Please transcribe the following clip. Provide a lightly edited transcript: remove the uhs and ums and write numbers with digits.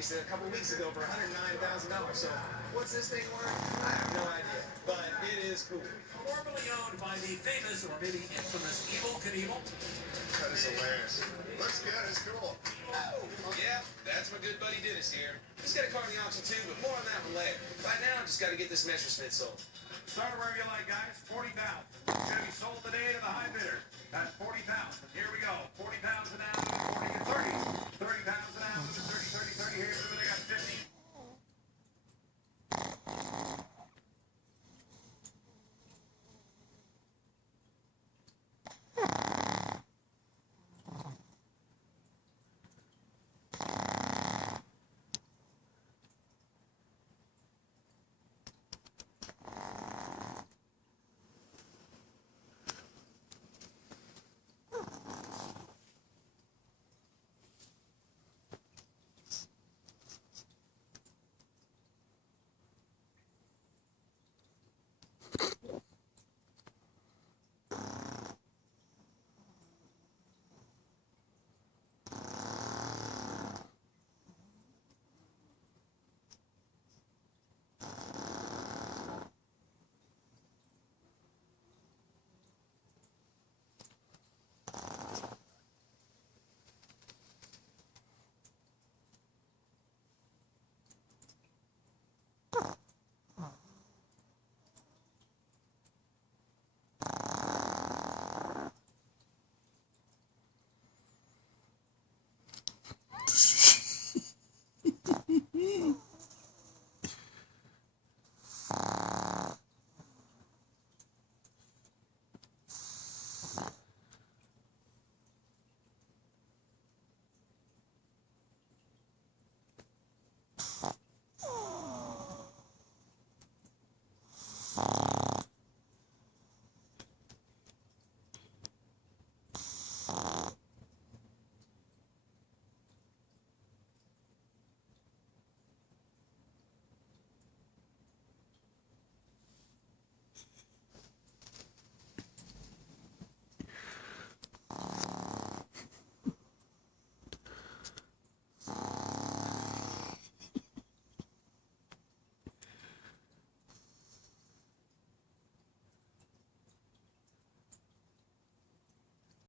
piece a couple weeks ago for $109,000. So what's this thing worth? I have no idea, but it is cool. Formerly owned by the famous, or maybe infamous, Evel Knievel. That is hilarious. Looks good. It's cool. Oh, yeah, that's my good buddy Dennis here. He's got a car in the auction too, but more on that one later. Right now, I just got to get this Messerschmitt sold. Start wherever you like, guys. 40,000. It's going to be sold today to the high bidder. That's 40,000. Here we go. 40,000 down, 40 and 30. 30,000.